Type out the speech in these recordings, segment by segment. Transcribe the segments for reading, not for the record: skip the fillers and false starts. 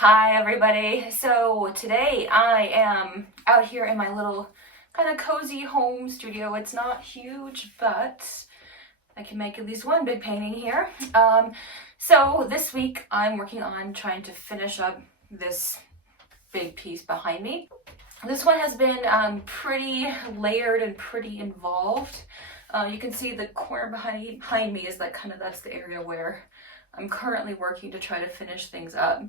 Hi everybody. So today I am out here in my little kind of cozy home studio. It's not huge, but I can make at least one big painting here. So this week I'm working on trying to finish up this big piece behind me. This one has been pretty layered and pretty involved. You can see the corner behind me is that's the area where I'm currently working to try to finish things up.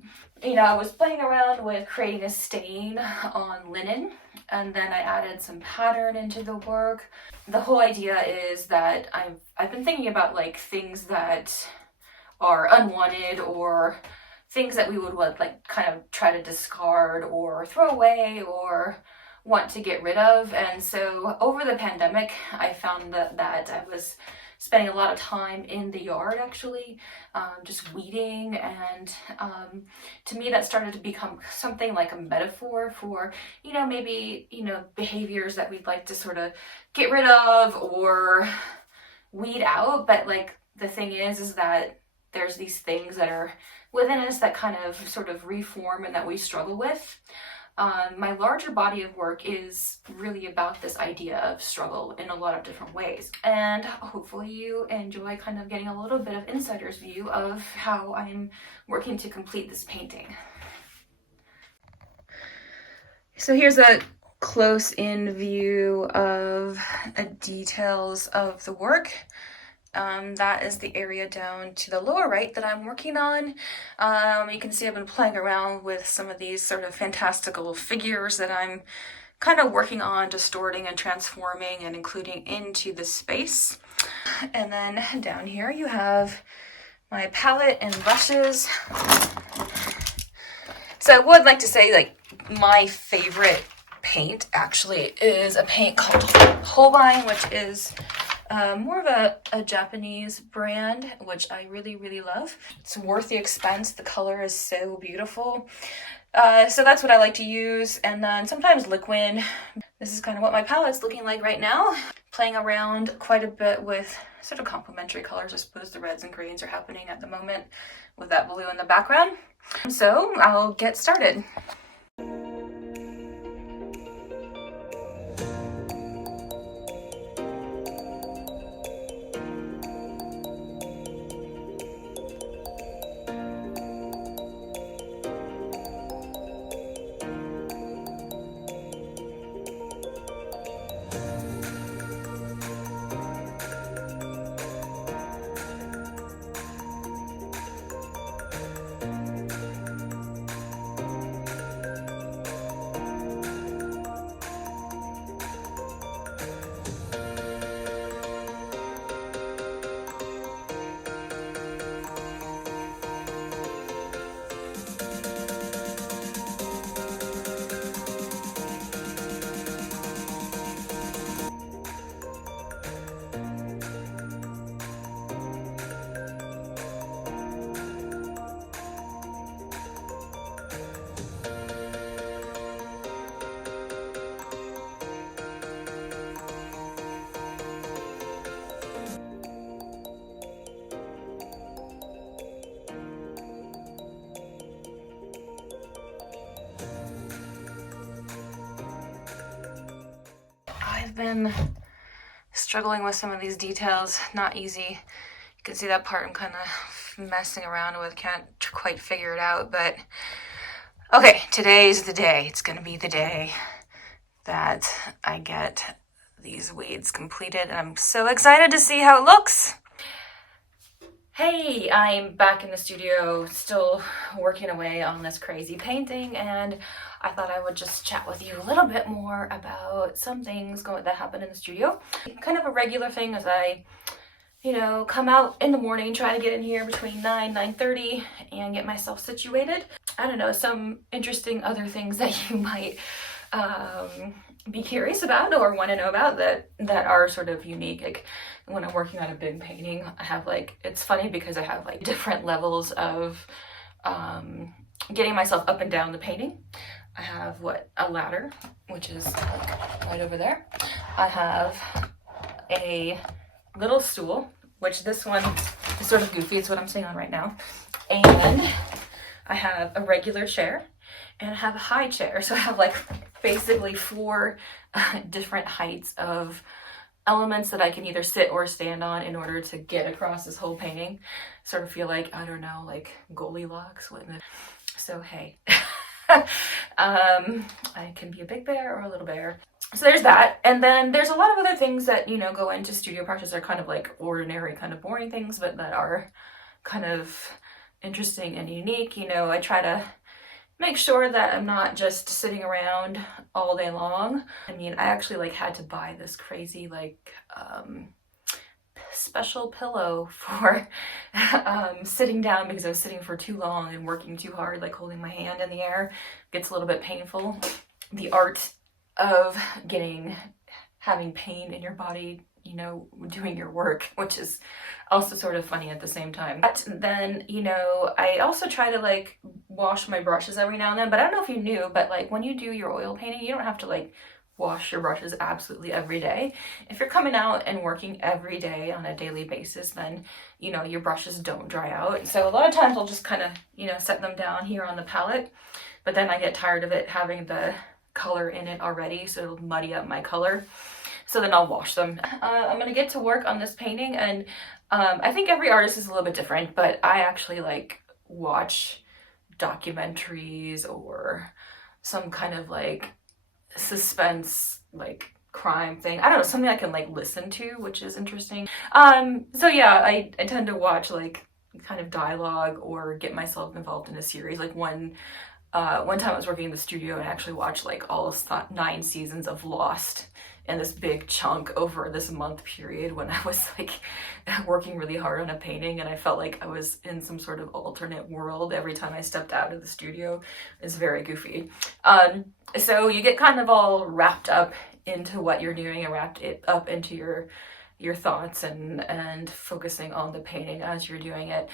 I was playing around with creating a stain on linen, and then I added some pattern into the work. The whole idea is that I've been thinking about like things that are unwanted or things that we would kind of try to discard or throw away or want to get rid of. And so over the pandemic, I found that I was spending a lot of time in the yard actually, just weeding, and to me that started to become something like a metaphor for, maybe, behaviors that we'd like to sort of get rid of or weed out. But like the thing is that there's these things that are within us that kind of sort of reform and that we struggle with. My larger body of work is really about this idea of struggle in a lot of different ways. And hopefully you enjoy kind of getting a little bit of insider's view of how I'm working to complete this painting. So here's a close-in view of details of the work. That is the area down to the lower right that I'm working on. You can see I've been playing around with some of these sort of fantastical figures that I'm kind of working on distorting and transforming and including into the space. And then down here you have my palette and brushes. So I would like to say, like, my favorite paint actually is a paint called Holbein, which is more of a Japanese brand, which I really, really love. It's worth the expense. The color is so beautiful. So that's what I like to use. And then sometimes liquid. This is kind of what my palette's looking like right now. Playing around quite a bit with sort of complementary colors. I suppose the reds and greens are happening at the moment with that blue in the background. So I'll get started. I've been struggling with some of these details, not easy. You can see that part I'm kind of messing around with, can't quite figure it out, but okay, today's the day. It's gonna be the day that I get these weeds completed, and I'm so excited to see how it looks. Hey, I'm back in the studio, still working away on this crazy painting, and I thought I would just chat with you a little bit more about some things that happen in the studio. Kind of a regular thing as I, come out in the morning, try to get in here between 9:30 and get myself situated. I don't know, some interesting other things that you might be curious about or want to know about that are sort of unique. Like when I'm working on a big painting, I have it's funny because I have different levels of getting myself up and down the painting. I have a ladder, which is right over there. I have a little stool, which this one is sort of goofy. It's what I'm sitting on right now. And I have a regular chair and I have a high chair. So I have like basically 4 different heights of elements that I can either sit or stand on in order to get across this whole painting. Sort of feel like, I don't know, like Goldilocks. So hey, I can be a big bear or a little bear. So there's that. And then there's a lot of other things that, you know, go into studio practice. Are kind of like ordinary, kind of boring things, but that are kind of interesting and unique. You know, I try to make sure that I'm not just sitting around all day long. I mean, I actually like had to buy this crazy like special pillow for sitting down because I was sitting for too long and working too hard, like holding my hand in the air. Gets a little bit painful. The art of having pain in your body, you know, doing your work, which is also sort of funny at the same time. But then, you know, I also try to like wash my brushes every now and then, but I don't know if you knew, but like when you do your oil painting, you don't have to like wash your brushes absolutely every day. If you're coming out and working every day on a daily basis, then, you know, your brushes don't dry out. So a lot of times I'll just kind of, you know, set them down here on the palette, but then I get tired of it having the color in it already, so it'll muddy up my color. So then I'll wash them. I'm gonna get to work on this painting, and I think every artist is a little bit different, but I actually like watch documentaries or some kind of like suspense, like crime thing. I don't know, something I can like listen to, which is interesting. So yeah, I tend to watch like kind of dialogue or get myself involved in a series. Like one time I was working in the studio and I actually watched like all 9 seasons of Lost in this big chunk over this month period when I was like working really hard on a painting, and I felt like I was in some sort of alternate world every time I stepped out of the studio. It's very goofy. So you get kind of all wrapped up into what you're doing and wrapped it up into your thoughts and focusing on the painting as you're doing it,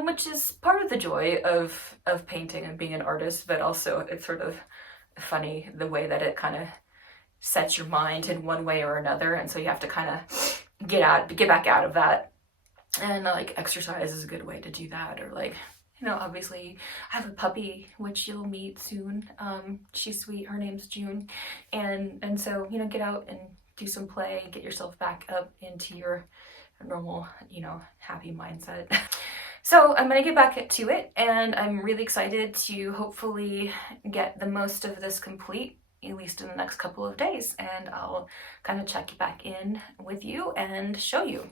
which is part of the joy of painting and being an artist, but also it's sort of funny the way that it kind of sets your mind in one way or another, and so you have to kind of get back out of that, and like exercise is a good way to do that. Or like, you know, obviously I have a puppy which you'll meet soon. She's sweet, her name's June, and so, you know, get out and do some play, get yourself back up into your normal, you know, happy mindset. So I'm gonna get back to it, and I'm really excited to hopefully get the most of this complete, at least in the next couple of days, and I'll kind of check back in with you and show you.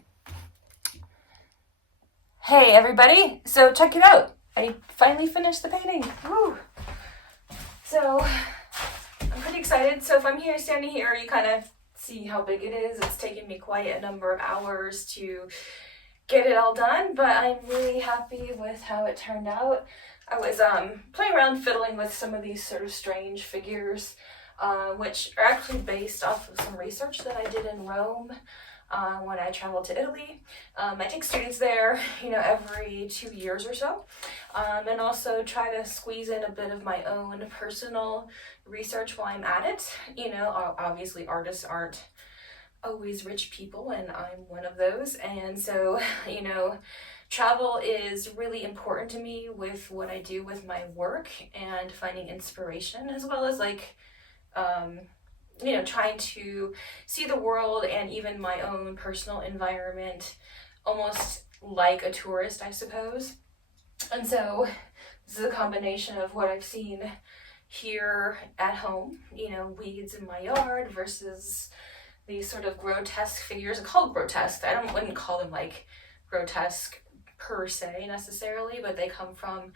Hey everybody, so check it out. I finally finished the painting. Woo! So I'm pretty excited. So if I'm standing here, you kind of see how big it is. It's taken me quite a number of hours to get it all done, but I'm really happy with how it turned out. I was playing around fiddling with some of these sort of strange figures, which are actually based off of some research that I did in Rome when I traveled to Italy. I take students there, you know, every 2 years or so, and also try to squeeze in a bit of my own personal research while I'm at it. You know, obviously artists aren't always rich people, and I'm one of those, and so, you know, travel is really important to me with what I do with my work and finding inspiration, as well as like you know, trying to see the world and even my own personal environment almost like a tourist, I suppose. And so this is a combination of what I've seen here at home, you know, weeds in my yard versus these sort of grotesque figures. They're called grotesque. Wouldn't call them like grotesque per se necessarily, but they come from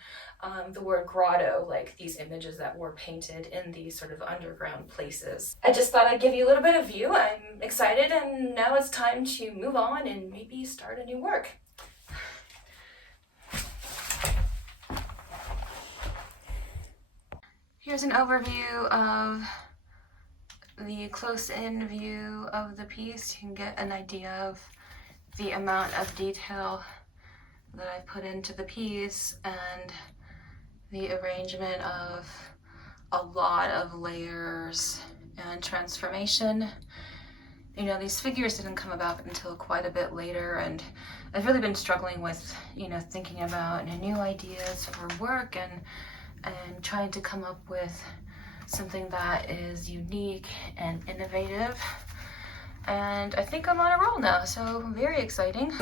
the word grotto, like these images that were painted in these sort of underground places. I just thought I'd give you a little bit of view. I'm excited, and now it's time to move on and maybe start a new work. Here's an overview of the close-in view of the piece. You can get an idea of the amount of detail that I put into the piece and the arrangement of a lot of layers and transformation. you know, these figures didn't come about until quite a bit later, and I've really been struggling with, you know, thinking about new ideas for work and trying to come up with something that is unique and innovative. And I think I'm on a roll now, so very exciting.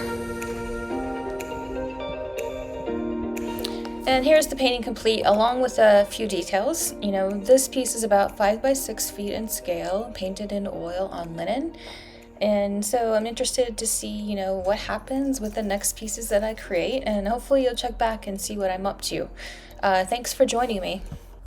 And here's the painting complete, along with a few details. You know, this piece is about 5 by 6 feet in scale, painted in oil on linen. And so I'm interested to see, you know, what happens with the next pieces that I create, and hopefully you'll check back and see what I'm up to. Thanks for joining me.